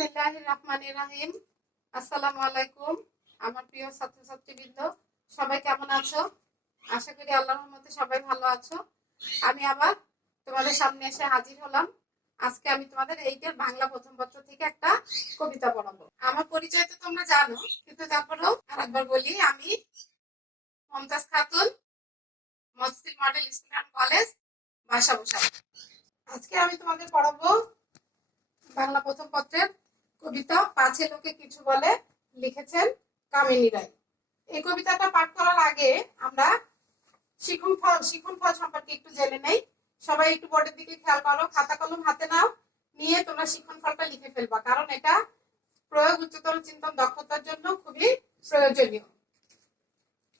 বিসমিল্লাহির রহমানির রহিম। আসসালামু আলাইকুম। আমার প্রিয় ছাত্রছাত্রীবৃন্দ, সবাই কেমন আছো? আশা করি আল্লাহর রহমতে সবাই ভালো আছো। আমি আবার তোমাদের সামনে এসে হাজির হলাম। আজকে আমি তোমাদের এইটের বাংলা প্রথম পত্র থেকে একটা কবিতা পড়াবো। আমার পরিচয় তো তোমরা জানো, কিন্তু তারপরেও আরেকবার বলি, আমি মমতাজ খাতুন, মসজিদ মডেল স্কুল অ্যান্ড কলেজ, বাসাবসান। আজকে আমি তোমাদের পড়াবো বাংলা প্রথম পত্রের কবিতা পাছে লোকে কিছু বলে, লিখেছেন কামিনী রায়। এই কবিতাটা পাঠ করার আগে আমরা শিখন ফল সম্পর্কে একটু জেনে নেই। সবাই একটু বোর্ডের দিকে খেয়াল করো, খাতা কলম হাতে নাও, নিয়ে তোমরা শিখন ফলটা লিখে ফেলবা, কারণ এটা প্রয়োগ উচ্চতর চিন্তন দক্ষতার জন্য খুবই প্রয়োজনীয়।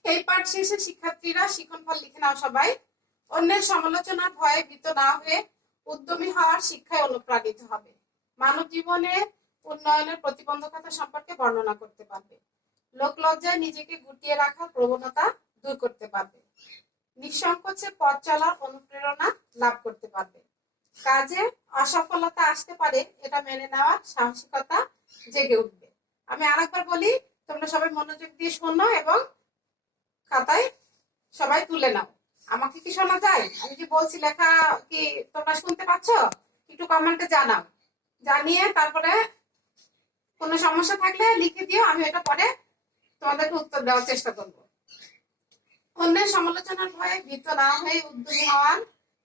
এই পাঠ শেষে শিক্ষার্থীরা শিখন ফল লিখে নাও সবাই। অন্যের সমালোচনার ভয়ে ভীত না হয়ে উদ্যমী হওয়ার শিক্ষায় অনুপ্রাণিত হবে। মানব জীবনে উন্নয়নের প্রতিবন্ধকতা সম্পর্কে বর্ণনা করতে পারবে। লোক লজ্জায় নিজেকে গুটিয়ে রাখার প্রবণতা দূর করতে পারবে। নিঃসংকোচে পথ চলার অনুপ্রেরণা লাভ করতে পারবে। কাজে অসফলতা আসতে পারে, এটা মেনে নেওয়ার সাহসিকতা জেগে উঠবে। আমি আরেকবার বলি, তোমরা সবাই মনোযোগ দিয়ে শোনো এবং খাতায় সবাই তুলে নাও। আমাকে কি শোনা যায়? আমি কি বলছি লেখা কি তোমরা শুনতে পাচ্ছ? একটু কমেন্টে জানাও। জানিয়ে তারপরে কোনো সমস্যা থাকলে লিখে দিও, আমি এটা পরে তোমাদেরকে উত্তর দেওয়ার চেষ্টা করব। অন্যের সমালোচনার ভয়ে ভীত না হয়ে উদ্যমী হওয়ার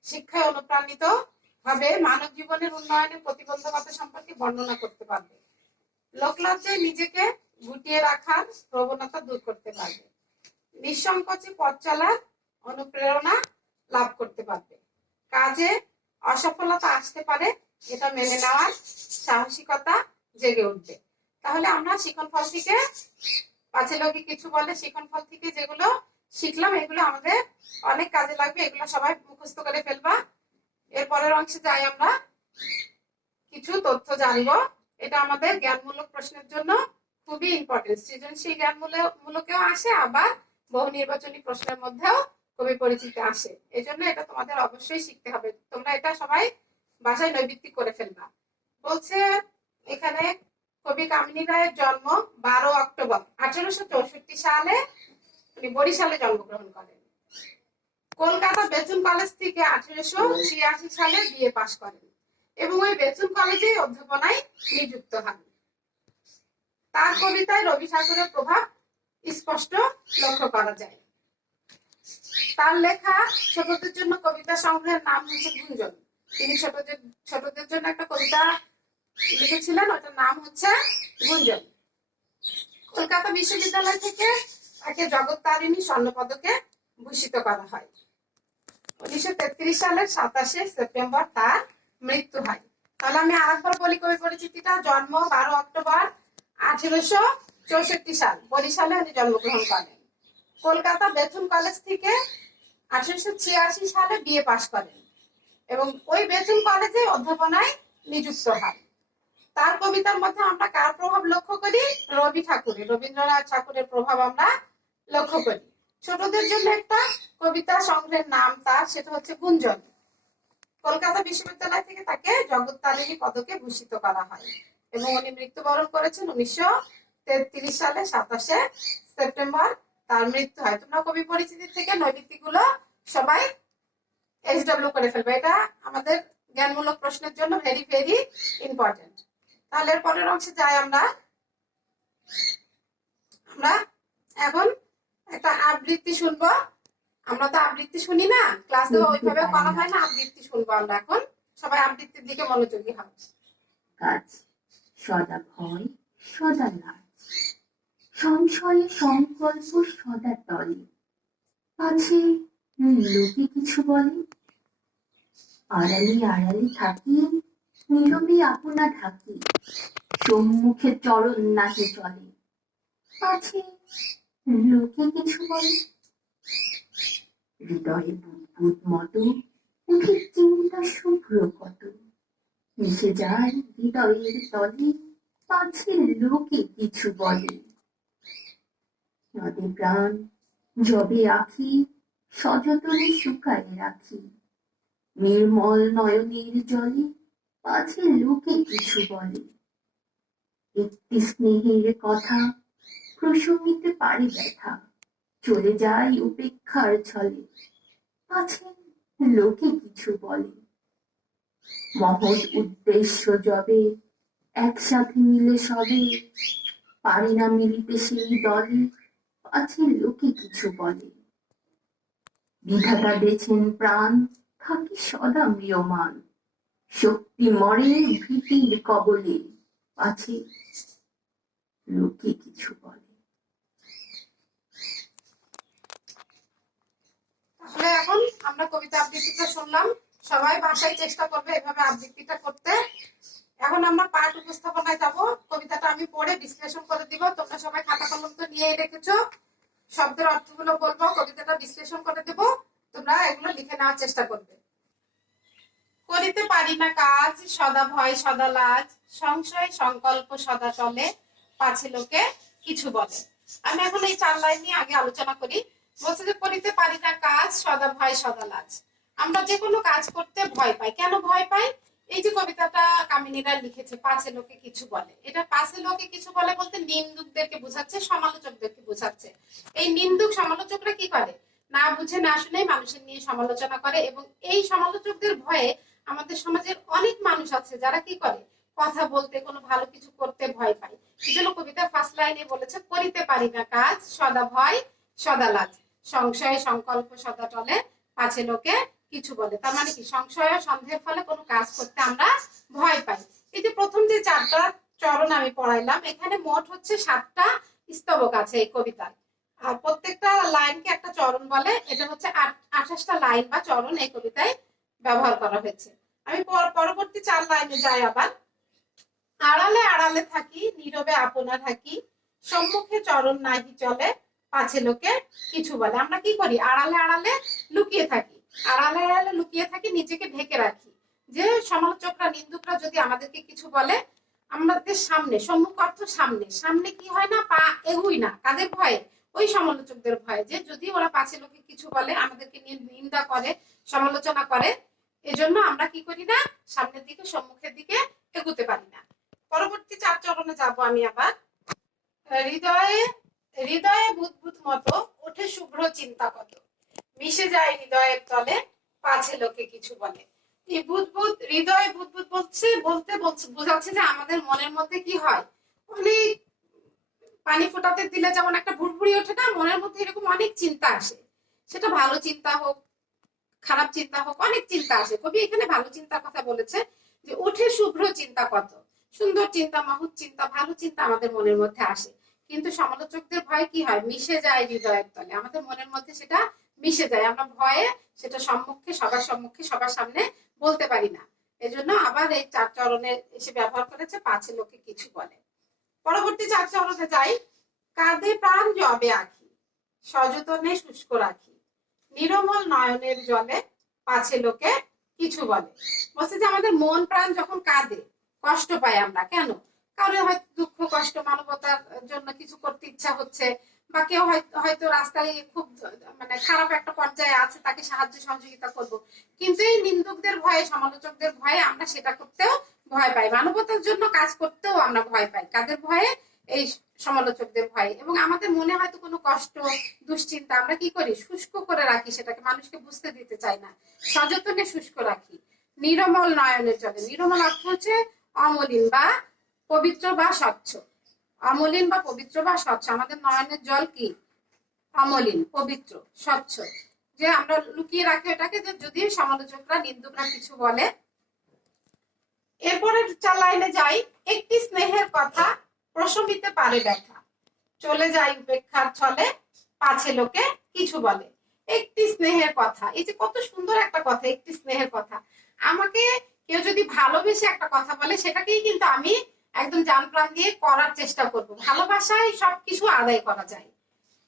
শিক্ষায় অনুপ্রাণিত হবে। মানব জীবনের উন্নয়নের প্রতিবন্ধকতা সম্পর্কে বর্ণনা করতে পারবে। লোকলজ্জায় নিজেকে গুটিয়ে রাখার প্রবণতা দূর করতে পারবে। নিঃসংকোচে পথ চলার অনুপ্রেরণা লাভ করতে পারবে। কাজে অসফলতা আসতে পারে, এটা মেনে নেওয়ার সাহসিকতা জেগে উঠবে। তাহলে আমরা শিখন ফল থেকে পাছে লোকে কিছু বলে শিখন ফল থেকে যেগুলো শিখলাম, এগুলো আমাদের অনেক কাজে লাগবে। এগুলো সবাই মুখস্থ করে ফেলবা। এরপরের অংশে যাই, আমরা কিছু তথ্য জানবো। এটা আমাদের জ্ঞানমূলক প্রশ্নের জন্য খুবই ইম্পর্টেন্ট। সৃজনশীল জ্ঞানমূলকেও আসে, আবার বহু নির্বাচনী প্রশ্নের মধ্যেও কবি পরিচিতি আসে। এই জন্য এটা তোমাদের অবশ্যই শিখতে হবে। তোমরা এটা সবাই বাসায় নৈবিত্তিক করে ফেলবা। বলছে এখানে কবি কামিনী রায়ের জন্ম 12 অক্টোবর 1864 সালে, উনি বরিশালে জন্মগ্রহণ করেন। কলকাতা বেতুন কলেজ থেকে 1886 সালে বিএ পাশ করেন এবং ওই বেতুন কলেজে অধ্যাপনায় নিযুক্ত হন। তার কবিতায় রবি ঠাকুরের প্রভাব স্পষ্ট লক্ষ্য করা যায়। তার লেখা ছোটদের জন্য কবিতা সংগ্রহের নাম হচ্ছে গুঞ্জন। তিনি ছোটদের জন্য একটা কবিতা লিখেছিলেন, ওটার নাম হচ্ছে গুঞ্জন। কলকাতা বিশ্ববিদ্যালয় থেকে তাকে জগত্তারিণী স্বর্ণপদকে ভূষিত করা হয়। 1933 সালের 27 সেপ্টেম্বর তার মৃত্যু হয়। তাহলে আমি আরেকবার বলি কবি পরিচিতিটা। জন্ম 12 অক্টোবর 1864 সাল, বরিশালে উনি জন্মগ্রহণ করেন। কলকাতা বেতুন কলেজ থেকে 1886 সালে বিএ পাশ করেন এবং ওই বেতুন কলেজে অধ্যাপনায় নিযুক্ত হন। তার কবিতার মধ্যে আমরা কার প্রভাব লক্ষ্য করি? রবি ঠাকুরের, রবীন্দ্রনাথ ঠাকুরের প্রভাব আমরা লক্ষ্য করি। ছোটদের জন্য একটা কবিতা সংগ্রহের নাম তার, সেটা হচ্ছে গুঞ্জন। কলকাতা বিশ্ববিদ্যালয় থেকে তাকে জগত্তারিণী পদকে ভূষিত করা হয় এবং উনি মৃত্যুবরণ করেছেন 1933 সালে 27 সেপ্টেম্বর তার মৃত্যু হয়। তোমরা কবি পরিচিতি থেকে নৈবিত্তিক গুলো সবাই SW করে ফেলবে। এটা আমাদের জ্ঞানমূলক প্রশ্নের জন্য ভেরি ভেরি ইম্পর্টেন্ট। তাহলে এর পরের অংশে যাই। আমরা এখন একটা আবৃত্তি শুনবো। আমরা তো আবৃত্তি শুনি না, ক্লাসে ওইভাবে করা হয় না। আবৃত্তি শুনবো আমরা এখন। সবাই আবৃত্তির দিকে মনোযোগী হন। কাজ সদা ভয় সদা লাজ, সংশয়ে সংকল্প সদা তলে, আছে লোকে কিছু বলে, আড়ালে আড়ালে থাকি, নীরবে আপনা ঢাকি, সম্মুখে চরণ নাহি চলে, আছে লোকে কিছু বলে। হৃদয়ে বুদ্বুদ মতো উঠে চিন্তা শুভ্র কত, মিশে যায় হৃদয়ের তলে, পাছে লোকে কিছু বলে। নদে প্রাণ জবে আঁখি, সযতনে শুকায় রাখি, নির্মল নয়নের জলে, পাছে লোকে কিছু বলে। একটি স্নেহের কথা প্রশমিতে পারে ব্যথা, চলে যায় উপেক্ষার ছলে, পাছে লোকে কিছু বলে। মহৎ উদ্দেশ্য যবে একসাথে মিলে সবে, পারি না মিলিতে সেই দলে, পাছে লোকে কিছু বলে। বিধাতা দেছেন প্রাণ, থাকি সদা ম্রিয়মান, শক্তি মরে ভীতির কবলে, পাছে লোকে কিছু বলে। তাহলে এখন আমরা কবিতা আবৃত্তিটা শুনলাম, সবাই বাসায় চেষ্টা করবে এভাবে আবৃত্তিটা করতে। এখন আমরা পাঠ উপস্থাপনায় যাব। কবিতাটা আমি পড়ে বিশ্লেষণ করে দিব, তোমরা সবাই খাতা কলম তো নিয়ে রেখেছো, শব্দের অর্থগুলো বলবো, কবিতাটা বিশ্লেষণ করে দেব, তোমরা এগুলো লিখে নেওয়ার চেষ্টা করবে। করিতে পারি না কাজ, সদা ভয় সদা লাজ, সংশয় সংকল্প সদা চলে, পাছে লোকে কিছু বলে। আমি এখন এই 4 লাইন নিয়ে আগে আলোচনা করি। বলছে যে করিতে পারি না কাজ, সদা ভয় সদা লাজ। আমরা যে কোনো কাজ করতে ভয় পাই। কেন ভয় পাই? এই যে কবিতাটা কামিনীরা লিখেছে, পাছে লোকে কিছু বলে, এটা পাছে লোকে কিছু বলে বলতে নিন্দুকদেরকে বোঝাচ্ছে, সমালোচকদেরকে বোঝাচ্ছে। এই নিন্দুক সমালোচকরা কি করে? না বুঝে না শুনে মানুষের নিয়ে সমালোচনা করে, এবং এই সমালোচকদের ভয়ে আমাদের সমাজের অনেক মানুষ আছে যারা কি করে, কথা বলতে, কোনো ভালো কিছু করতে ভয় পায়। এই জন্য কবিতা ফার্স্ট লাইনে বলেছে করিতে পারি না কাজ, সদা ভয় সদা লাজ, সংশয় সংকল্প সদা টলে, পাছে লোকে কিছু বলে। তার মানে কি, সংশয় ও সন্দেহের ফলে কোনো কাজ করতে আমরা ভয় পাই। এই যে প্রথম যে 4টা চরণ আমি পড়াইলাম, এখানে মোট হচ্ছে 7টা স্তবক আছে এই কবিতায়, আর প্রত্যেকটা লাইনকে একটা চরণ বলে। এটা হচ্ছে 28টা লাইন বা চরণ এই কবিতায় ব্যবহার করা হয়েছে। আমি পরবর্তী 4 লাইনে যাই আবার। আড়ালে আড়ালে থাকি, নীরবে আপনা থাকি, সম্মুখে চরণ নাহি চলে, পাছে লোকে কিছু বলে। আমরা কি করি? আড়ালে আড়ালে লুকিয়ে থাকি, আড়ালে আড়ালে লুকিয়ে থাকি, নিজেকে ঢেকে রাখি, যে সমালোচকরা নিন্দুকরা যদি আমাদেরকে কিছু বলে, আমাদের সামনে, সম্মুখ অর্থ সামনে, সামনে কি হয় না, পা এগুই না। কাদের ভয়ে? ওই সমালোচকদের ভয়ে, যে যদি ওরা পাছে লোকে কিছু বলে, আমাদেরকে নিয়ে নিন্দা করে, সমালোচনা করে, এজন্য আমরা কি করি না, সামনের দিকে, সম্মুখের দিকে এগুতে পারি না। পরবর্তী 4 চরণে যাব আমি আবার। হৃদয়ে হৃদয়ে বুদবুদ মতো ওঠে শুভ্র চিন্তা কত, মিশে যায় হৃদয়ের তলে, পাছে লোকে কিছু বলে। এই বুদবুদ, হৃদয়ে বুদবুদ বলতে বোঝাচ্ছে যে আমাদের মনের মধ্যে কি হয়, অনেক পানি ফোটাতে দিলে যেমন একটা ভুরভুরি ওঠে না, মনের মধ্যে এরকম অনেক চিন্তা আসে। সেটা ভালো চিন্তা হোক, খারাপ চিন্তা হোক, অনেক চিন্তা আসে। কবি এখানে ভালো চিন্তার কথা বলেছে, যে ওঠে শুভ্র চিন্তা কত, সুন্দর চিন্তা, মহৎ চিন্তা, ভালো চিন্তা আমাদের মনের মধ্যে আসে। কিন্তু সমালোচকদের ভয় কি হয়, মিশে যায় হৃদয়ের তলে, আমাদের মনের মধ্যে সেটা মিশে যায়, আমরা ভয়ে সেটা সম্মুখে, সবার সামনে বলতে পারি না। এজন্য আবার এই 4 চরণে এসে ব্যবহার করেছে, পাছে লোকে কিছু বলে। পরবর্তী 4 চরণে যাই। কাঁধে প্রাণ জবে আঁখি, সযতনে শুষ্ক রাখি, নিরমল নয়নের জলে, পাছে লোকে কিছু বলে। বলছে যে আমাদের মন প্রাণ যখন কাঁদে, কষ্ট পাই আমরা, কেন? কারণ হয়তো দুঃখ কষ্ট, মানবতার জন্য কিছু করতে ইচ্ছা হচ্ছে, বা কেউ হয়তো রাস্তায় খুব মানে খারাপ একটা পর্যায়ে আছে, তাকে সাহায্য সহযোগিতা করব, কিন্তু এই নিন্দুকদের ভয়ে, সমালোচকদের ভয়ে আমরা সেটা করতেও ভয় পাই, মানবতার জন্য কাজ করতেও আমরা ভয় পাই। কাদের ভয়ে? এই সমালোচকদের ভয়ে। এবং আমাদের মনে হয়তো কোনো কষ্ট, দুশ্চিন্তা, আমরা কি করি, শুষ্ক করে রাখি, সেটাকে মানুষকে বুঝতে দিতে চাই না, সযতনে শুষ্ক রাখি। নিরমল নয়নের জলে, নিরমল অর্থ হচ্ছে অমলিন বা পবিত্র বা স্বচ্ছ, অমলিন বা পবিত্র বা স্বচ্ছ। আমাদের নয়নের জল কি? অমলিন, পবিত্র, স্বচ্ছ, যে আমরা লুকিয়ে রাখি এটাকে, যে যদি সমালোচকরা, নিন্দুকরা কিছু বলে। এরপরে 4 লাইনে যাই। একটি স্নেহের কথা প্রশমিতে পারে ব্যথা, চলে যায় উপেক্ষার ছলে, পাছে লোকে কিছু বলে। একটি স্নেহের কথা, এই যে কত সুন্দর একটা কথা, একটি স্নেহের কথা। আমাকে কেউ যদি ভালোবেসে একটা কথা বলে, সেটাকেই কিন্তু আমি একদম জান প্রাণ দিয়ে করার চেষ্টা করব। ভালোবাসায় সবকিছু আদায় করা যায়,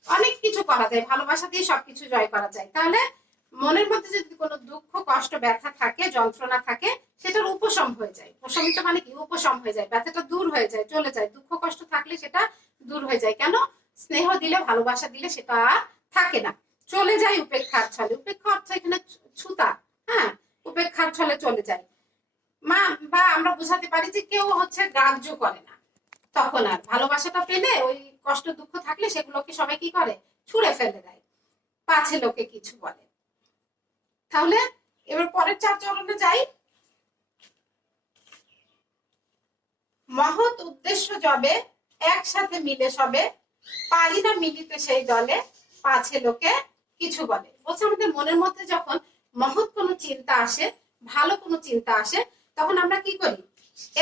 অনেক কিছু করা যায়, ভালোবাসা দিয়ে সবকিছু জয় করা যায়। তাহলে মনের মধ্যে যদি কোনো দুঃখ কষ্ট ব্যথা থাকে, যন্ত্রণা থাকে, সেটার উপশম হয়ে যায়। প্রশমিত মানে কি? উপশম হয়ে যায়, ব্যথাটা দূর হয়ে যায়, চলে যায়। দুঃখ কষ্ট থাকলে সেটা দূর হয়ে যায়। কেন? স্নেহ দিলে, ভালোবাসা দিলে সেটা আর থাকে না, চলে যায় উপেক্ষার ছলে। উপেক্ষা অর্থ এখানে ছুতা, হ্যাঁ, উপেক্ষার ছলে চলে যায়। মা বা আমরা বোঝাতে পারি যে কেউ হচ্ছে গ্রাহ্য করে না, তখন আর ভালোবাসাটা পেলে ওই কষ্ট দুঃখ থাকলে সেগুলোকে সবাই কি করে, ছুঁড়ে ফেলে দেয়, পাছে লোকে কিছু বলে। তাহলে এবার পরের 4 চরণে যাই। মহৎ উদ্দেশ্য যবে একসাথে মিলে সবে, পারি না মিলিতে সেই দলে, পাছে লোকে কিছু বলে। বলছে আমাদের মনের মধ্যে যখন মহৎ কোনো চিন্তা আসে, ভালো কোনো চিন্তা আসে, তখন আমরা কি করি,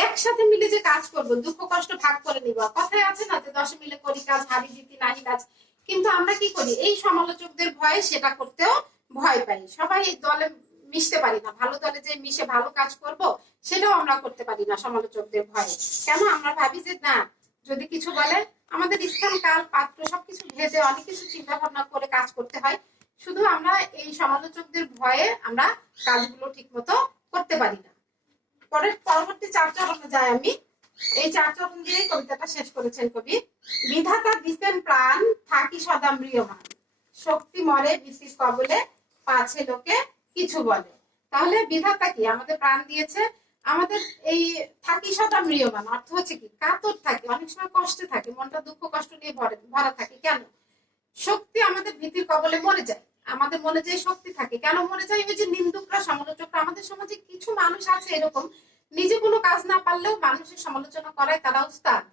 একসাথে মিলে যে কাজ করব, দুঃখ কষ্ট ভাগ করে নিব। কথায় আছে না যে 10 মিলে করি কাজ, হারি জিতি নাহি কাজ। কিন্তু আমরা কি করি, এই সমালোচকদের ভয়ে সেটা করতেও ভয় পাই। সবাই দলে মিশতে পারি না, ভালো দলে যে মিশে ভালো কাজ করব সেটাও আমরা করতে পারি না সমালোচকদের ভয়ে। কেন? আমরা ভাবি যে না, যদি কিছু বলে, আমাদের স্থান কাল পাত্র সবকিছু ভেদে অনেক কিছু চিন্তা ভাবনা করে কাজ করতে হয়। শুধু আমরা এই সমালোচকদের ভয়ে আমরা কাজগুলো ঠিক মতো করতে পারি না। পরবর্তী 4 চরণে যাই আমি। এই 4 চরণ দিয়ে কবিতাটা শেষ করেছেন কবি। বিধাতা দিছেন প্রাণ, থাকি সদা ম্রিয়মান, শক্তি মরে বিশেষ কবলে, পাছে লোকে কিছু বলে। তাহলে বিধাতা কি আমাদের প্রাণ দিয়েছে, আমাদের এই থাকি সদা ম্রিয়মান অর্থ হচ্ছে কি, কাতর থাকে, অনেক সময় কষ্টে থাকে, মনটা দুঃখ কষ্ট নিয়ে ভরা থাকে। কেন? শক্তি আমাদের ভীতির কবলে মরে যায়, আমাদের মনে যে শক্তি থাকে। কেন মরে যায়? ওই যে নিন্দুকরা, সমালোচকরা। আমাদের সমাজে কিছু মানুষ আছে এরকম, নিজে কোনো কাজ না পারলেও মানুষের সমালোচনা করায় তারা উস্তাদ,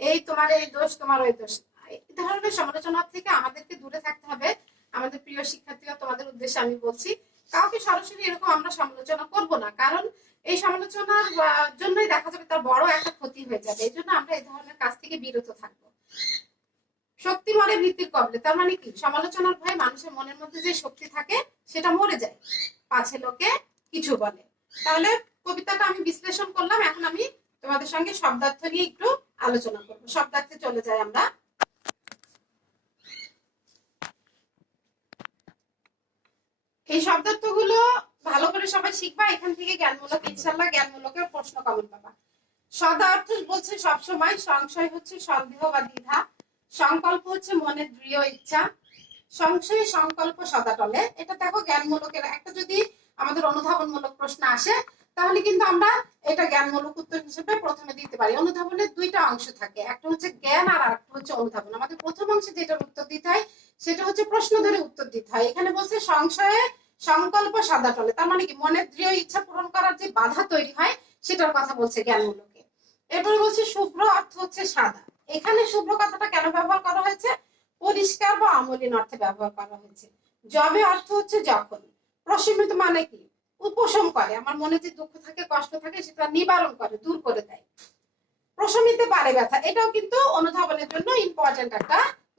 এই তোমার এই দোষ, তোমার ওই দোষ। এই ধরনের সমালোচনা থেকে আমাদেরকে দূরে থাকতে হবে। আমাদের প্রিয় শিক্ষার্থীরা, তোমাদের উদ্দেশ্যে আমি বলছি, কাউকে সরাসরি এরকম আমরা সমালোচনা করব না, কারণ এই সমালোচনার জন্যই দেখা যাবে তার বড় একটা ক্ষতি হয়ে যাবে। এই জন্য আমরা এই ধরনের কাজ থেকে বিরত থাকবো। শক্তি মরে ভীতির কবলে, তার মানে কি, সমালোচনার ভয়ে মানুষের মনের মধ্যে যে শক্তি থাকে সেটা মরে যায়, পাছে লোকে কিছু বলে। তাহলে কবিতাটা আমি বিশ্লেষণ করলাম, এখন আমি তোমাদের সঙ্গে শব্দার্থ নিয়ে একটু আলোচনা করবো। শব্দার্থে চলে যাই আমরা। এই শব্দার্থগুলো ভালো করে সবাই শিখবা, এখান থেকে জ্ঞানমূলক, ইনশাল্লাহ জ্ঞানমূলকের প্রশ্ন কমন পাবা। সদা অর্থ বলছে সবসময়, সংশয় হচ্ছে সন্দেহ বা দ্বিধা, সংকল্প হচ্ছে মনের দৃঢ় ইচ্ছা, সংশয় সংকল্প সদা টলে। এটা দেখো জ্ঞানমূলকের একটা যদি আমাদের অনুধাবনমূলক প্রশ্ন আসে, তাহলে কিন্তু আমরা এটা জ্ঞানমূলক উত্তর হিসেবে প্রথমে দিতে পারি। অনুধাবনের 2টা অংশ থাকে, একটা হচ্ছে জ্ঞান আর একটা হচ্ছে অনুধাবন। আমাদের প্রথম অংশে যেটার উত্তর দিতে হয় সেটা হচ্ছে প্রশ্ন ধরে উত্তর দিতে হয়। এখানে বলছে সংশয়ে সংকল্প সদা টলে, তার মানে কি, মনের দৃঢ় ইচ্ছা পূরণ করার যে বাধা তৈরি হয় সেটার কথা বলছে জ্ঞানমূলকে। এরপরে বলছে শুভ্র অর্থ হচ্ছে সাদা। এখানে শুভ্র কথাটা কেন ব্যবহার করা হয়েছে? পরিষ্কার বা অমলিন অর্থে ব্যবহার করা হয়েছে। যবে অর্থ হচ্ছে যখন। প্রশমিত মানে কি, উপশম করে, আমার মনে যে দুঃখ থাকে কষ্ট থাকে সেটা নিবারণ করে, দূর করে দেয়। প্রশমিতে পারে ব্যথা, এটাও কিন্তু অনুধাবনের জন্য ইম্পর্টেন্ট একটা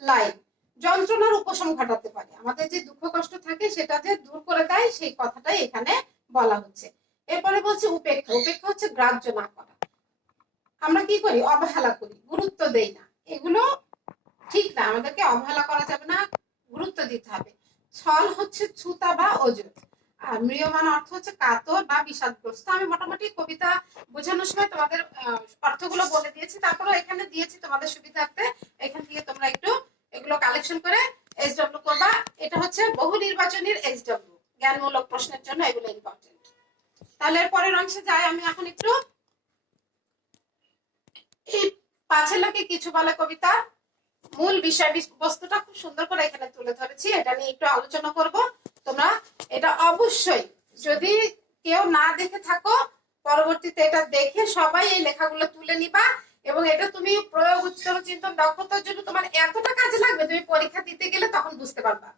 লাইন। যন্ত্রণার উপশম ঘটাতে পারে, আমাদের যে দুঃখ কষ্ট থাকে সেটা যে দূর করে দেয় সেই কথাটাই এখানে বলা হচ্ছে। এরপরে বলছে উপেক্ষা। উপেক্ষা হচ্ছে গ্রাহ্য না করা, আমরা কি করি, অবহেলা করি, গুরুত্ব দেই না। এগুলো ঠিক না, আমাদেরকে অবহেলা করা যাবে না, গুরুত্ব দিতে হবে। ছল হচ্ছে ছুতা বা ওজন, আর ম্রিয়মান অর্থ হচ্ছে কাতর বা বিষাদগ্রস্ত। আমি মোটামুটি কবিতা বোঝানোর সময় তোমাদের অর্থগুলো বলে দিয়েছি, তারপরে এখানে দিয়েছি তোমাদের সুবিধার্থে, এখান থেকে তোমরা একটু এগুলো কালেকশন করে এসডব্লিউ করবা। এটা হচ্ছে বহু নির্বাচনের এসডব্লিউ, জ্ঞানমূলক প্রশ্নের জন্য এগুলো ইম্পর্টেন্ট। তাহলে এর পরের অংশে যাই আমি এখন একটু। এই পাছে লোকে কিছু বলে কবিতা মূল বিষয় বস্তুটা খুব সুন্দর করে এখানে তুলে ধরেছি, এটা নিয়ে একটু আলোচনা করব। তোমরা এটা অবশ্যই, যদি কেউ না দেখে থাকো, পরবর্তীতে এটা দেখে সবাই এই লেখাগুলো তুলে নিবা, এবং এটা তুমি প্রয়োগ, উচ্চারণ, চিন্তন, দক্ষতার জন্য তোমার এতটা কাজে লাগবে, তুমি পরীক্ষা দিতে গেলে তখন বুঝতে পারবা।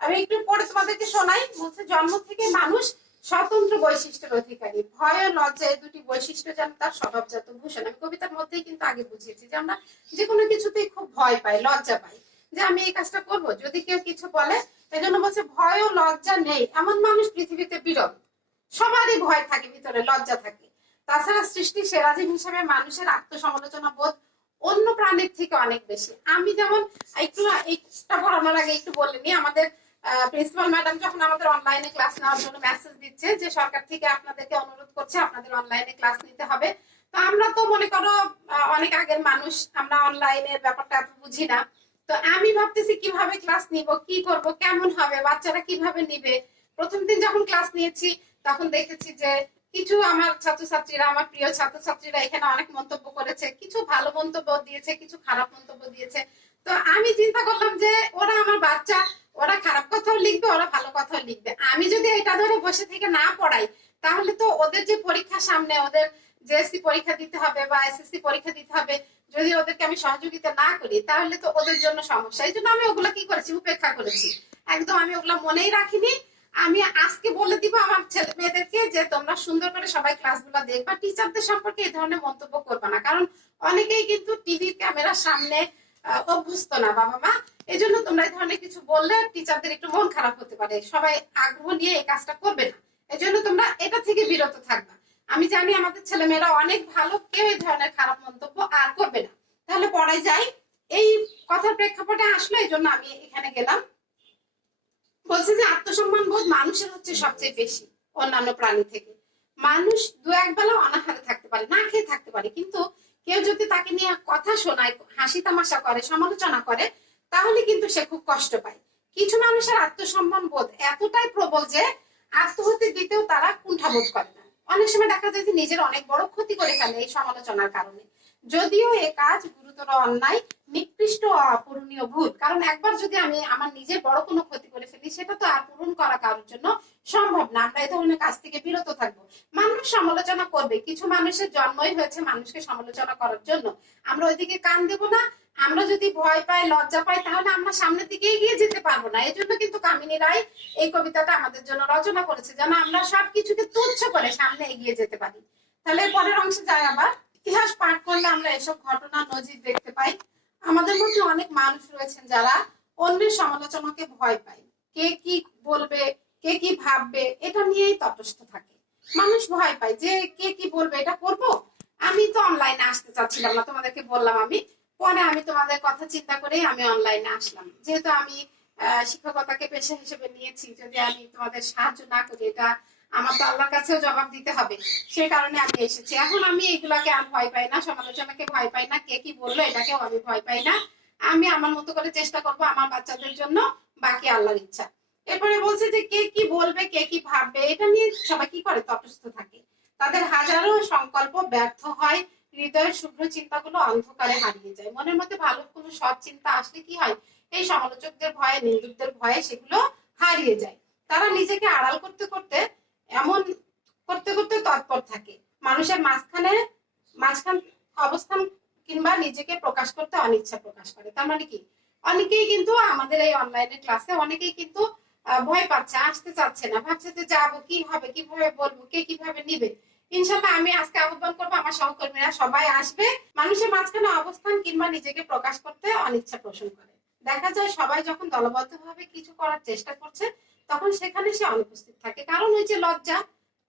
আমি একটু পরে তোমাদেরকে শোনাই। বলছে জন্ম থেকে মানুষ স্বতন্ত্র বৈশিষ্ট্যের অধিকারী, ভয় ও লজ্জা এই 2টি বৈশিষ্ট্য যেন তার স্বভাবজাত ভূষণ। আমি কবিতার মধ্যেই কিন্তু আগে বুঝিয়েছি যে আমরা যে কোনো কিছুতেই খুব ভয় পাই, লজ্জা পাই, যে আমি এই কাজটা করব যদি কেউ কিছু বলে। এই জন্য বলছে ভয় ও লজ্জা নেই এমন মানুষ পৃথিবীতে বিরল। সবারই ভয় থাকে, ভিতরে লজ্জা থাকে। তাছাড়া সৃষ্টি সেরা জীব হিসেবে মানুষের আত্মসমালোচনা বোধ অন্য প্রাণীর থেকে অনেক বেশি। আমি যেমন একটু এইটা পড়ানোর আগে একটু বলিনি, আমাদের প্রিন্সিপাল ম্যাডাম যখন আমাদের অনলাইনে ক্লাস নেওয়ার জন্য মেসেজ দিচ্ছে যে সরকার থেকে আপনাদেরকে অনুরোধ করছে আপনাদের অনলাইনে ক্লাস নিতে হবে, তো আমরা তো মনে করো অনেক আগের মানুষ, আমরা অনলাইনের ব্যাপারটা এত বুঝি না। তো আমি ভাবতেছি কিভাবে ক্লাস নিব, কি করব, কেমন হবে, বাচ্চারা কিভাবে নিবে। প্রথম দিন যখন ক্লাস নিয়েছি তখন দেখেছি যে কিছু আমার ছাত্রছাত্রীরা, আমার প্রিয় ছাত্রছাত্রীরা এখানে অনেক মন্তব্য করেছে, কিছু ভালো মন্তব্য দিয়েছে, কিছু খারাপ মন্তব্য দিয়েছে। তো আমি চিন্তা করলাম যে ওরা আমার বাচ্চা, ওরা খারাপ কথাও লিখবে, ওরা ভালো কথাও লিখবে। আমি যদি এটা ধরে বসে থেকে না পড়াই, তাহলে তো ওদের যে পরীক্ষা সামনে, ওদের জেএসসি পরীক্ষা দিতে হবে বা এসএসসি পরীক্ষা দিতে হবে, যদি ওদেরকে আমি সহযোগিতা না করি তাহলে তো ওদের জন্য সমস্যা। এই জন্য আমি ওগুলা কি করেছি, উপেক্ষা করেছি, একদম আমি ওগুলা মনেই রাখিনি। আমি আজকে বলে দিব আমার ছেলে মেয়েদেরকে যে তোমরা সুন্দর করে সবাই ক্লাসগুলো দেখবা, টিচারদের সম্পর্কে এই ধরনের মন্তব্য করবে না, কারণ অনেকেই কিন্তু টিভির ক্যামেরার সামনে অভ্যস্ত না বাবা মা। এই জন্য তোমরা এই ধরনের কিছু বললে টিচারদের একটু মন খারাপ হতে পারে, সবাই আগ্রহ নিয়ে এই কাজটা করবে না। এই জন্য তোমরা এটা থেকে বিরত থাকবা। আমি জানি আমাদের ছেলে মেয়েরা অনেক ভালো, কেউ এই ধরনের খারাপ মন্তব্য আর করবে না। তাহলে পড়াই যায়, এই কথার প্রেক্ষাপটে আসলো, এই জন্য আমি এখানে গেলাম। বলছে যে আত্মসম্মান বোধ মানুষের হচ্ছে সবচেয়ে বেশি অন্যান্য প্রাণী থেকে। মানুষ দু এক বেলা অনাহারে থাকতে পারে, না খেয়ে থাকতে পারে, কিন্তু কেউ যদি তাকে নিয়ে কথা শোনায়, হাসি তামাশা করে, সমালোচনা করে, তাহলে কিন্তু সে খুব কষ্ট পায়। কিছু মানুষের আত্মসম্মান বোধ এতটাই প্রবল যে আত্মহত্যা দিতেও তারা কুণ্ঠাবোধ করে না। অনেক সময় দেখা যায় যে নিজের অনেক বড় ক্ষতি করে ফেলে এই সমালোচনার কারণে, যদিও এ কাজ গুরুতর অন্যায়, নিকৃষ্ট ও অপূরণীয় ভুল। কারণ একবার যদি আমি আমার নিজের বড় কোনো ক্ষতি করে ফেলি, সেটা তো আর পূরণ করা কারোর জন্য সম্ভব না। আমরা এই ধরনের কাজ থেকে বিরত থাকবো। মানুষ সমালোচনা করবে, কিছু মানুষের জন্মই হয়েছে মানুষকে সমালোচনা করার জন্য। আমরা ওইদিকে কান দেব না। আমরা যদি ভয় পাই, লজ্জা পাই, তাহলে আমরা সামনের দিকে এগিয়ে যেতে পারবো না। এই জন্য কিন্তু কামিনী রায় এই কবিতাটা আমাদের জন্য রচনা করেছে, যেন আমরা সবকিছুকে তুচ্ছ করে সামনে এগিয়ে যেতে পারি। তাহলে পরের অংশে যাই। আবার ইতিহাস পাঠ করলে আমরা এসব ঘটনা নজির দেখতে পাই। আমাদের মধ্যে অনেক মানুষ রয়েছেন যারা অন্যের সমালোচনাকে ভয় পায়। কে কি বলবে, কে কি ভাববে, এটা নিয়েই তটস্থ থাকে। মানুষ ভয় পায় যে কে কি বলবে, এটা করব। আমি তো অনলাইনে আসতে চাচ্ছিলাম না, তোমাদেরকে বললাম। আমি পরে আমি তোমাদের কথা চিন্তা করেই আমি অনলাইনে আসলাম, যেহেতু আমি শিক্ষকতাকে পেশা হিসেবে নিয়েছি। যদি আমি তোমাদের সাহায্য না করি, এটা আমার তো আল্লাহর কাছেও জবাব দিতে হবে। সেই কারণে আমি এসেছি। এখন আমি এগুলাকে আর ভয় পাই না, সমালোচনাকে ভয় পাই না, কে কি বললো এটাকেও আমি ভয় পাই না। আমি আমার মতো করে চেষ্টা করব আমার বাচ্চাদের জন্য, বাকি আল্লাহর ইচ্ছা। এরপরে বলছে যে কে কি বলবে, কে কি ভাববে, এটা নিয়ে সবাই কি করে, তটস্থ থাকে। তাদের হাজারো সংকল্প ব্যর্থ হয়, হৃদয়ের শুভ্র চিন্তাগুলো অন্ধকারে হারিয়ে যায়। মনের মধ্যে ভালো কোনো সৎ চিন্তা আসলে কি হয়, এই সমালোচকদের ভয়ে, নিন্দুকদের ভয়ে সেগুলো হারিয়ে যায়। তারা নিজেকে আড়াল করতে করতে, এমন করতে করতে তৎপর থাকে, মানুষের মাঝখান অবস্থান কিংবা নিজেকে প্রকাশ করতে অনিচ্ছা প্রকাশ করে। তার মানে কি, অনেকেই কিন্তু আমাদের এই অনলাইনে ক্লাসে অনেকেই কিন্তু ভয় পাচ্ছে, আসতে চাচ্ছে না, ভাবছে যে যাবো, কি হবে, কিভাবে বলবো, কে কিভাবে নিবে। ইনশাল্লাহ আমি আজকে আহ্বান করবো আমার সহকর্মীরা সবাই আসবে। মানুষের মাঝখানে অবস্থান কিংবা নিজেকে প্রকাশ করতে অনিচ্ছা পোষণ করে। দেখা যায় সবাই যখন দলবদ্ধভাবে কিছু করার চেষ্টা করছে, তখন সেখানে সে অনুপস্থিত থাকে, কারণ ওই যে লজ্জা,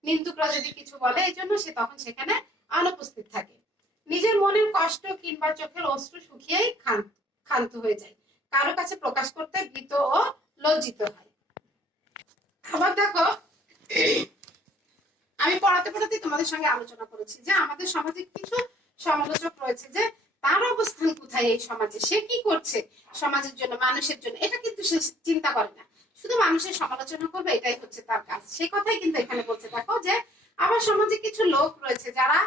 নিন্দুকরা যদি কিছু বলে, এই জন্য সে তখন সেখানে অনুপস্থিত থাকে। নিজের মনের কষ্ট কিংবা চোখের অশ্রু শুকিয়েই ক্ষান্ত হয়ে যায়, কারো কাছে প্রকাশ করতে ভীত ও লজ্জিত হয়। আবার দেখো, আমি পড়াতে পড়াতে তোমাদের সঙ্গে আলোচনা করেছি যে আমাদের সমাজে কিছু সমালোচক রয়েছে, যে তার অবস্থান কোথায় এই সমাজে, সে কি করছে সমাজের জন্য, মানুষের জন্য, এটা কিন্তু সে চিন্তা করে না। শুধু মানুষের সমালোচনা করবে, এটাই হচ্ছে তার কাজ। সে কথাই কিন্তু এখানে বলছে। দেখো যে আমার সমাজে কিছু লোক রয়েছে যারা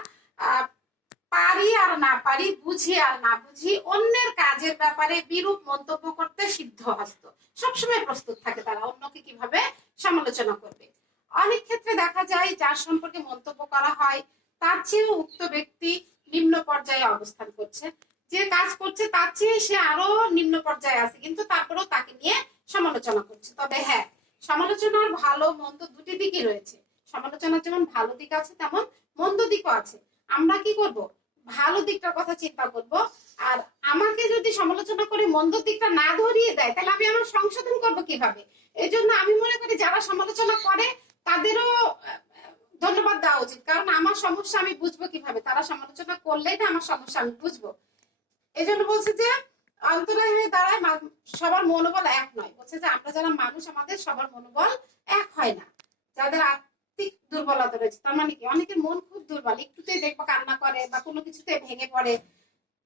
পারি আর না পারি, বুঝি আর না বুঝি, অন্যের কাজের ব্যাপারে বিরূপ মন্তব্য করতে সিদ্ধহস্ত। সবসময় প্রস্তুত থাকে তারা অন্যকে কিভাবে সমালোচনা করবে। অনেক ক্ষেত্রে দেখা যায় যার সম্পর্কে মন্তব্য করা হয় তার চেয়েও উক্ত ব্যক্তি নিম্ন পর্যায়ে অবস্থান করছে, যে কাজ করছে তার চেয়ে সে আরো নিম্ন পর্যায়ে আছে, কিন্তু তারপরেও তাকে নিয়ে সমালোচনা করছে। তবে হ্যাঁ, সমালোচনার ভালো মন্দ দুটি দিকই রয়েছে। সমালোচনার যেমন ভালো দিক আছে, তেমন মন্দ দিকও আছে। আমরা কি করব, ভালো দিকটার কথা চিন্তা করব। আর আমাকে যদি সমালোচনা করে মন্দ দিকটা না ধরিয়ে দেয়, তাহলে আমি আমার সংশোধন করব কিভাবে। এই জন্য আমি মনে করি যারা সমালোচনা করে তাদেরও ধন্যবাদ দেওয়া উচিত, কারণ আমার সমস্যা আমি বুঝবো কিভাবে, তারা সমালোচনা করলেই না আমার সমস্যা আমি বুঝবো। এই জন্য বলছে যে অন্তরায় দ্বারায় সবার মনোবল এক নয়। বলছে যে আমরা যারা মানুষ, আমাদের সবার মনোবল এক হয় না। যাদের আর্থিক দুর্বলতা রয়েছে, তার মানে কি, অনেকের মন খুব দুর্বল, একটুতেই দেখবো কান্না করে বা কোনো কিছুতে ভেঙে পড়ে,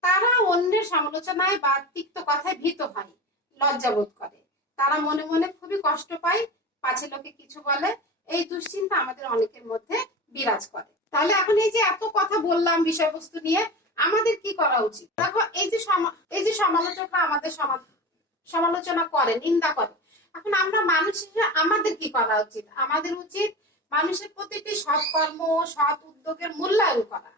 তারা অন্যের সমালোচনায় বা তিক্ত কথায় ভীত হয়, লজ্জাবোধ করে। তারা মনে মনে খুবই কষ্ট পায়, পাছে লোকে কিছু বলে, এই দুশ্চিন্তা আমাদের অনেকের মধ্যে বিরাজ করে। তাহলে এখন এই যে এত কথা বললাম বিষয়বস্তু নিয়ে, আমাদের কি করা উচিত? দেখো, এই যে সমালোচকরা আমাদের সমালোচনা করে, নিন্দা করে, এখন আমরা মানুষ হিসেবে আমাদের কি করা উচিত? আমাদের উচিত মানুষের প্রতিটি সৎকর্ম, সৎ উদ্যোগের মূল্যায়ন করা,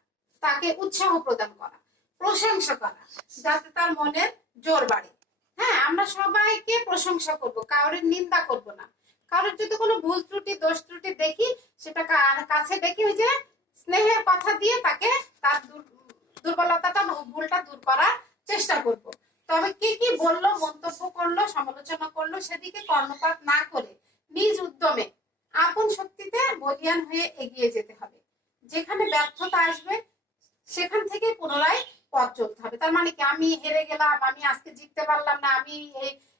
তাকে উৎসাহ প্রদান করা, প্রশংসা করা, যাতে তার মনের জোর বাড়ে। হ্যাঁ, আমরা সবাইকে প্রশংসা করব, কারোর নিন্দা করব না। কারোর যদি কোনো ভুল ত্রুটি, দোষ ত্রুটি দেখি, সেটা কাছে দেখি ওই যে স্নেহের কথা দিয়ে তাকে তার দুর্বলতাটা, ভুলটা দূর করার চেষ্টা করব। তবে কে কি বললো, মন্তব্য করলো, সমালোচনা করলো, সেদিকে কর্ণপাত না করে নিজ উদ্যমে আপন শক্তিতে বলীয়ান হয়ে এগিয়ে যেতে হবে। যেখানে ব্যর্থতা আসবে সেখান থেকে পুনরায় পথ চলতে হবে। তার মানে কি, আমি হেরে গেলাম, আমি আজকে জিততে পারলাম না, আমি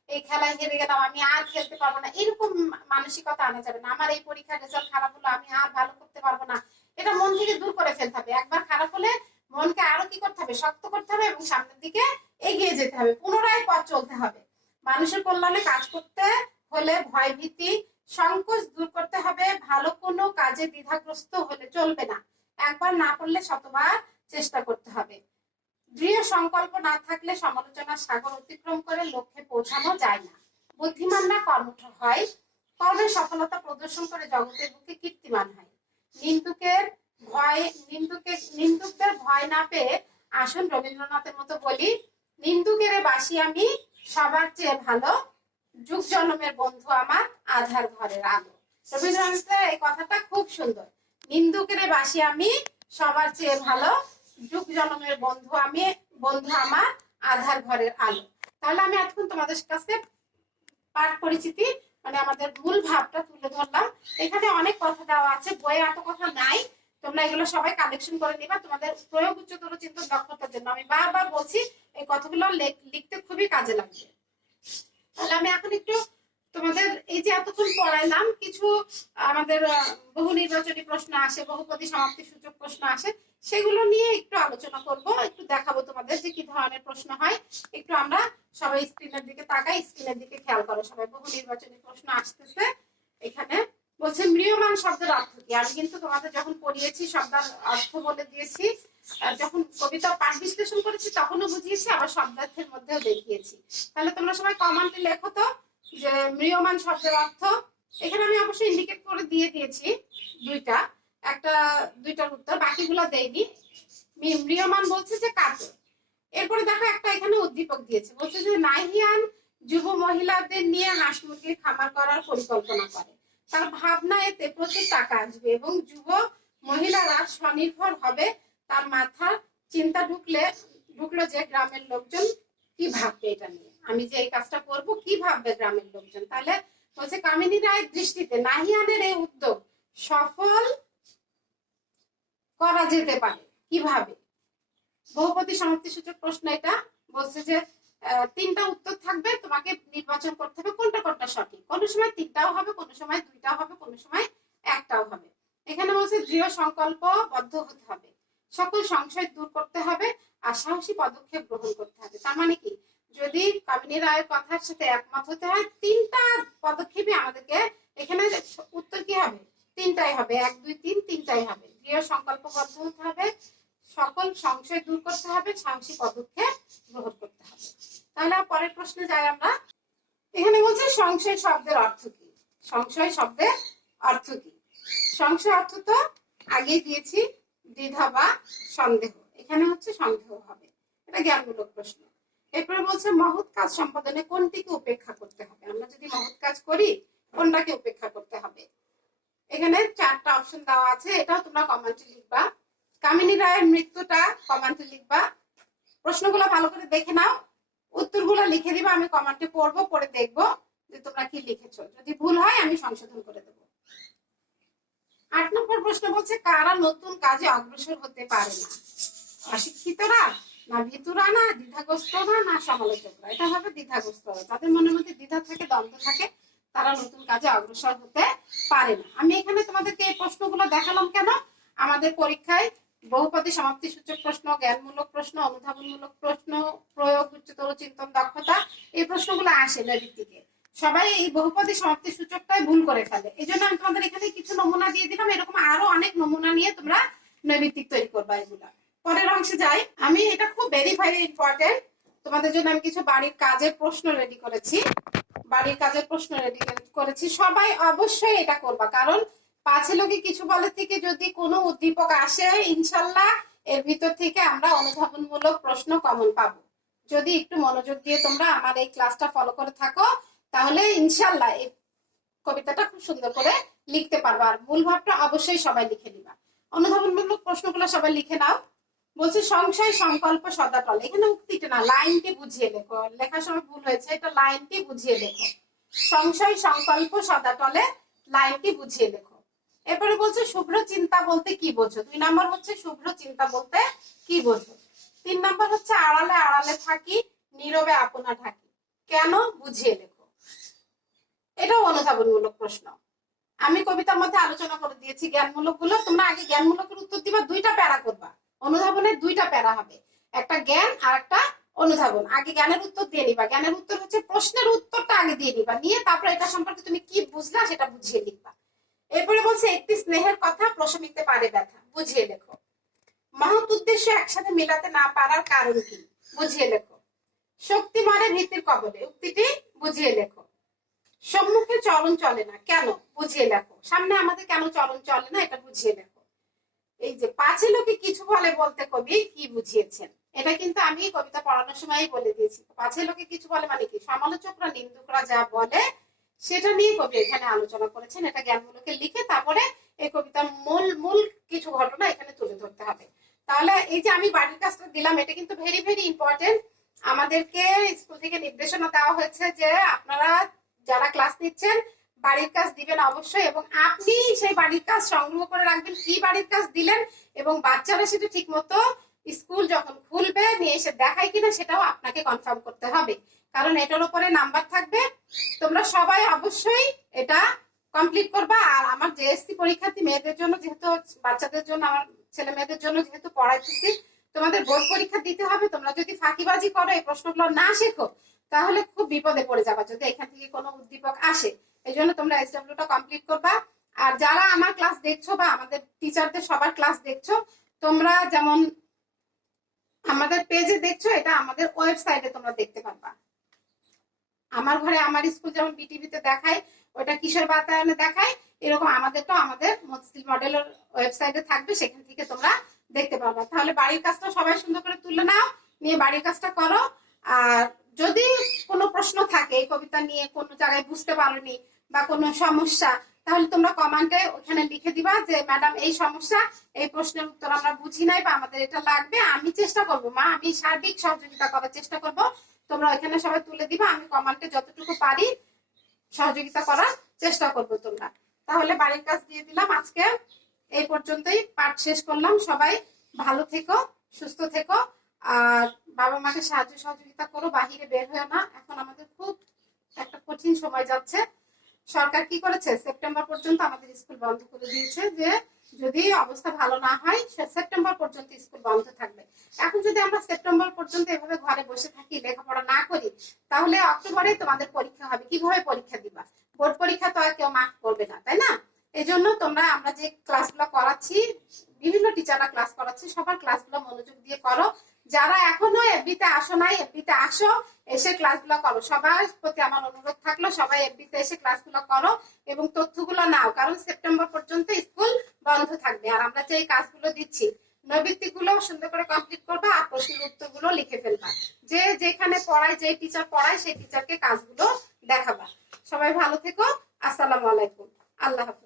এই খেলায় হেরে গেলাম, আমি আর খেলতে পারবো না, এরকম মানসিকতা আনা যাবে না। আমার এই পরীক্ষার রেজাল্ট খারাপ হলো, আমি আর ভালো করতে পারবো না, এটা মন থেকে দূর করে ফেলতে হবে। একবার খারাপ হলে মনকে আরো কি করতে হবে, শক্ত করতে হবে এবং সামনের দিকে এগিয়ে যেতে হবে, পুনরায় পথ চলতে হবে। মানুষের কল্যাণে কাজ করতে হলে ভয় ভীতি সংকোচ দূর করতে হবে। ভালো কোনো কাজে দ্বিধাগ্রস্ত হলে চলবে না। একবার না করলে শতবার চেষ্টা করতে হবে। দৃঢ় সংকল্প না থাকলে সমালোচনার সাগর অতিক্রম করে লক্ষ্যে পৌঁছানো যায় না। বুদ্ধিমানরা কর্মঠ হয়, কর্মের সফলতা প্রদর্শন করে জগতের বুকে কীর্তিমান হয়। নিন্দুকদের ভয় না পেয়ে আসুন রবীন্দ্রনাথের মতো বলি, নিন্দুকেরে বাসি আমি সবার চেয়ে ভালো, যুগ জন্মের বন্ধু আমার আধার ঘরের আলো। রবীন্দ্রনাথের এই কথাটা খুব সুন্দর। নিন্দুকেরে বাসি আমি সবার চেয়ে ভালো, যুগ জন্মের বন্ধু আমার আধার ঘরের আলো। তাহলে আমি এতক্ষণ তোমাদের কাছে পাঠ পরিচিতি মানে আমাদের মূল ভাবটা তুলে ধরলাম। এখানে অনেক কথা দেওয়া আছে, বইয়ে এত কথা নাই, তোমরা এগুলো সবাই কালেকশন করে নিবা তোমাদের প্রয়োগ উচ্চতর চিন্তন দক্ষতার জন্য। আমি বারবার বলছি, এই কথাগুলো লিখতে খুবই কাজে লাগবে। তাহলে আমি এখন একটু তোমাদের এই যে এতক্ষণ পড়াইলাম, কিছু আমাদের বহু নির্বাচনী প্রশ্ন আসে, বহুপদী সমাপ্তি সূচক প্রশ্ন আসে, সেগুলো নিয়ে একটু আলোচনা করব, একটু দেখাবো তোমাদের যে কি ধরনের প্রশ্ন হয়। একটু আমরা সবাই স্ক্রিনের দিকে তাকাই, স্ক্রিনের দিকে খেয়াল করো সবাই। বহু নির্বাচনী প্রশ্ন আসতেছে। এখানে বলছে ম্রিয়মাণ শব্দের অর্থ কি? আমি কিন্তু তোমাদের যখন পড়িয়েছি শব্দের অর্থ বলে দিয়েছি, যখন কবিতা পাঠ বিশ্লেষণ করেছি তখনও বুঝিয়েছি, আবার শব্দার্থের মধ্যেও দেখিয়েছি। তাহলে তোমরা সবাই কমেন্টে লেখো তো যে ম্রিয়মাণ শব্দের অর্থ। এখানে আমি অবশ্যই ইন্ডিকেট করে দিয়ে দিয়েছি দুইটার উত্তর, বাকিগুলো দেইনি। ম্রিয়মাণ বলছে যে কাকে। এরপরে দেখো একটা এখানে উদ্দীপক দিয়েছে, বলছে যে নাহিয়ান যুব মহিলাদের নিয়ে হাঁস মুরগির খামার করার পরিকল্পনা করে। তার ভাবনা এতে প্রচুর টাকা আসবে এবং যুব মহিলারা স্বনির্ভর হবে। তার মাথার চিন্তা ঢুকলো যে গ্রামের লোকজন কি ভাববে এটা নিয়ে, আমি যে এই কাজটা করব কি ভাববে গ্রামের লোকজন। তাহলে বলছে কামিনী রায়ের দৃষ্টিতে নাহিয়ানের এই উদ্যোগ সফল করা যেতে পারে কিভাবে? বহুপদী সমাপ্তি সূচক প্রশ্ন এটা। বলছে যে তিনটা উত্তর থাকবে, তোমাকে নির্বাচন করতে হবে কোনটা কোনটা সঠিক। কোনো সময় তিনটাও হবে, কোনো সময় দুইটাও হবে, কোনো সময় একটাও হবে। এখানে বলছে দৃঢ় সংকল্পবদ্ধ হতে হবে, সকল সংশয় দূর করতে হবে, আর সাহসী পদক্ষেপ গ্রহণ করতে হবে। তার মানে কি, যদি কামিনী রায়ের কথার সাথে একমত হতে হয়, তিনটা পদক্ষেপই আমাদেরকে, এখানে উত্তর কি হবে? তিনটাই হবে, 1 2 3 তিনটাই হবে। দৃঢ় সংকল্পবদ্ধ হতে হবে, সকল সংশয় দূর করতে হবে, সাহসী পদক্ষেপ গ্রহণ করতে হবে। তাহলে পরের প্রশ্নে যাই আমরা। এখানে বলছে সংশয় শব্দের অর্থ কি? সংশয় শব্দের অর্থ কি? সংশয় অর্থ তো আগেই দিয়েছি, দ্বিধা বা সন্দেহ। এখানে হচ্ছে সন্দেহ হবে, এটা জ্ঞানমূলক প্রশ্ন। এরপরে বলছে মহৎ কাজ সম্পাদনে কোনটিকে উপেক্ষা করতে হবে? আমরা যদি মহৎ কাজ করি কোনটাকে উপেক্ষা করতে হবে? এখানে 4টা অপশন দেওয়া আছে, এটাও তোমরা কমেন্টে লিখবা। কামিনী রায়ের মৃত্যুটা কমেন্টে লিখবা। প্রশ্নগুলো ভালো করে দেখে নাও, উত্তরগুলো লিখে দিবা, আমি কমেন্টে পড়বো, পড়ে দেখবো যে তোমরা কি লিখেছো। যদি ভুল হয় আমি সংশোধন করে দেবো। 8 নম্বর প্রশ্ন বলছে কারা নতুন কাজে অগ্রসর হতে পারে না? অশিক্ষিতরা, না ভীতুরা, না দ্বিধাগ্রস্তরা, না সমালোচকরা? এটা হবে দ্বিধাগ্রস্তরা। তাদের মনের মধ্যে দ্বিধা থাকে, দ্বন্দ্ব থাকে, তারা নতুন কাজে অগ্রসর হতে পারে না। আমি এখানে তোমাদেরকে এই প্রশ্নগুলো দেখালাম কেন? আমাদের পরীক্ষায় বহুপদী সমাপ্তি সূচক প্রশ্ন, জ্ঞানমূলক প্রশ্ন, অনুধাবনমূলক প্রশ্ন, প্রয়োগ উচ্চতর চিন্তন দক্ষতা, এই প্রশ্নগুলো আসে নৈবিত্তিকে। সবাই এই বহুপদী সমাপ্তি সূচকটাই ভুল করে ফেলে। এই জন্য আমি তোমাদের এখানে কিছু নমুনা দিয়ে দিলাম, এরকম আরো অনেক নমুনা নিয়ে তোমরা নৈমিত্তিক তৈরি করবা। এগুলা পরের অংশে যাই। আমি এটা খুব ভেরি ভেরি ইম্পর্টেন্ট, তোমাদের জন্য আমি কিছু বাড়ির কাজের প্রশ্ন রেডি করেছি। বাড়ির কাজের প্রশ্ন রেডি করেছি, সবাই অবশ্যই এটা করবা, কারণ পাঁচে লোকে কিছু বলে থেকে যদি কোনো উদ্দীপক আসে ইনশাল্লাহ এর ভিতর থেকে আমরা অনুধাবনমূলক প্রশ্ন কমন পাবো। যদি একটু মনোযোগ দিয়ে তোমরা আমার এই ক্লাসটা ফলো করে থাকো তাহলে ইনশাল্লাহ এই কবিতাটা খুব সুন্দর করে লিখতে পারবা। আর মূল ভাবটা অবশ্যই সবাই লিখে নিবা। অনুধাবনমূলক প্রশ্নগুলো সবাই লিখে নাও। বলছে সংশয় সংকল্প সদাতল, এখানে উক্তিটা না লাইনটি বুঝিয়ে লেখো, লেখার সময় ভুল হয়েছে, এটা লাইনটি বুঝিয়ে লেখো। সংশয় সংকল্প সদাতলে লাইনটি বুঝিয়ে লেখো। এরপরে বলছে শুভ্র চিন্তা বলতে কি বোঝো। 2 নম্বর হচ্ছে শুভ্র চিন্তা বলতে কি বোঝো। 3 নম্বর হচ্ছে আড়ালে আড়ালে থাকি নীরবে আপনা ঢাকি, কেন বুঝিয়ে লেখো। এটাও অনুধাবনমূলক প্রশ্ন। আমি কবিতার মধ্যে আলোচনা করে দিয়েছি জ্ঞানমূলক গুলো, তোমরা আগে জ্ঞানমূলকের উত্তর দিবা, 2টা প্যারা করবা। অনুধাবনের 2টা প্যারা হবে, একটা জ্ঞান আর একটা অনুধাবন। আগে জ্ঞানের উত্তর দিয়ে নিবা, জ্ঞানের উত্তর হচ্ছে প্রশ্নের উত্তরটা আগে দিয়ে নিবা, নিয়ে তারপরে এটা সম্পর্কে তুমি কি বুঝলা সেটা বুঝিয়ে লিখবা। এরপরে বলছে একটি স্নেহের কথা প্রশমিতে পারে ব্যথা, বুঝিয়ে লেখো। মহৎ উদ্দেশ্য একসাথে মেলাতে না পারার কারণ কি, বুঝিয়ে লেখো। শক্তি মরে ভীতির কবলে, উক্তিটি বুঝিয়ে লেখো। সম্মুখে চলন চলে না, কেন, বুঝিয়ে লেখো। সামনে আমাদের কেন চলন চলে না এটা বুঝিয়ে লেখো। এই যে পাঁচে লোকে কিছু বলে বলতে কবি কি বুঝিয়েছেন, এটা কিন্তু আমি কবিতা পড়ানোর সময়ই বলে দিয়েছি। পাঁচে লোকে কিছু বলে মানে কি, সমালোচকরা নিন্দুকরা যা বলে সেটা নিয়ে কবি এখানে আলোচনা করেছেন। এটা জ্ঞানমূলকে লিখে তারপরে এই কবিতার মূল মূল কিছু ঘটনা এখানে তুলে ধরতে হবে। তাহলে এই যে আমি বাড়ির কাজটা দিলাম, এটা কিন্তু ভেরি ভেরি ইম্পর্টেন্ট। আমাদেরকে স্কুল থেকে নির্দেশনা দেওয়া হয়েছে যে আপনারা যারা ক্লাস নিচ্ছেন বাড়ির কাজ দিবেন অবশ্যই, এবং আপনি সেই বাড়ির কাজ সংগ্রহ করে রাখবেন কি বাড়ির কাজ দিলেন, এবং বাচ্চারা সেটা ঠিক মতো স্কুল যখন খুলবে নিয়ে এসে দেখায় কিনা সেটাও আপনাকে কনফার্ম করতে হবে, কারণ এটার উপরে নাম্বার থাকবে। তোমরা সবাই অবশ্যই এটা কমপ্লিট করবা। আর আমার জেএসসি পরীক্ষার্থী মেয়েদের জন্য, যেহেতু বাচ্চাদের জন্য, আমার ছেলে মেয়েদের জন্য যেহেতু পড়াইতেছি, তোমাদের বোর্ড পরীক্ষা দিতে হবে। তোমরা যদি ফাঁকিবাজি করো, এই প্রশ্নগুলো না শেখো, তাহলে খুব বিপদে পড়ে যাবা যদি এখান থেকে কোনো উদ্দীপক আসে। এই জন্য তোমরা এসডব্লিউটা কমপ্লিট করবা। আর যারা আমার ক্লাস দেখছো বা আমাদের টিচারদের সবার ক্লাস দেখছো, তোমরা যেমন আমাদের পেজে দেখছো, এটা আমাদের ওয়েবসাইটে তোমরা দেখতে পারবা। আমার ঘরে আমার স্কুল যেমন বিটিভিতে দেখায়, ওটা কিশোর বাতায়নে দেখায়, এরকম আমাদেরটা আমাদের মজসিল মডেলের ওয়েবসাইটে থাকবে, সেখান থেকে তোমরা দেখতে পারবা। তাহলে বাড়ির কাজটা সবাই সুন্দর করে তুলে নাও, নিয়ে বাড়ির কাজটা করো। আর যদি কোনো প্রশ্ন থাকে এই কবিতা নিয়ে, কোনো জায়গায় বুঝতে পারোনি বা কোনো সমস্যা, তাহলে তোমরা কমেন্টে ওখানে লিখে দিবা যে ম্যাডাম এই সমস্যা, এই প্রশ্নের উত্তর আমরা বুঝি নাই বা আমাদের এটা লাগবে। আমি চেষ্টা করবো মা, আমি সার্বিক সহযোগিতা করার চেষ্টা করব। তোমরা ওখানে সবাই তুলে দিবা, আমি কমেন্টে যতটুকু পারি সহযোগিতা করার চেষ্টা করবো তোমরা। তাহলে বাড়ির কাজ দিয়ে দিলাম, আজকে এই পর্যন্তই পাঠ শেষ করলাম। সবাই ভালো থেকো, সুস্থ থেকো, আর বাবা মাকে সাহায্য সহযোগিতা করো, বাহিরে বের হয়েও না। এখন আমাদের খুব একটা কঠিন সময় যাচ্ছে। সরকার কি করেছে, সেপ্টেম্বর পর্যন্ত আমাদের স্কুল বন্ধ করে দিয়েছে, যে যদি অবস্থা ভালো না হয় সেপ্টেম্বর পর্যন্ত স্কুল বন্ধ থাকবে। এখন যদি আমরা সেপ্টেম্বর পর্যন্ত এভাবে ঘরে বসে থাকি, লেখাপড়া না করি, তাহলে অক্টোবরে তোমাদের পরীক্ষা হবে, কিভাবে পরীক্ষা দিবা? বোর্ড পরীক্ষা তো আর কেউ মার্ক করবে না, তাই না? এই জন্য তোমরা, আমরা যে ক্লাসগুলো করাচ্ছি, বিভিন্ন টিচাররা ক্লাস করাচ্ছি, সবার ক্লাসগুলো মনোযোগ দিয়ে করো। যারা এখনো এফবিতে আসো নাই, এফবিতে আসো, এসে ক্লাসগুলো করো। সবার প্রতি আমার অনুরোধ থাকলো, সবাই এফবিতে এসে ক্লাসগুলো করো এবং তথ্যগুলো নাও, কারণ সেপ্টেম্বর পর্যন্ত স্কুল বন্ধ থাকবে। আর আমরা যে কাজগুলো দিচ্ছি, নৈবিত্তিক গুলো সুন্দর করে কমপ্লিট করবা, আর প্রশ্নের উত্তরগুলো লিখে ফেলবা। যে যেখানে পড়ায়, যে টিচার পড়ায়, সেই টিচারকে কাজগুলো দেখাবা। সবাই ভালো থেকো, আসসালামু আলাইকুম, আল্লাহ হাফেজ।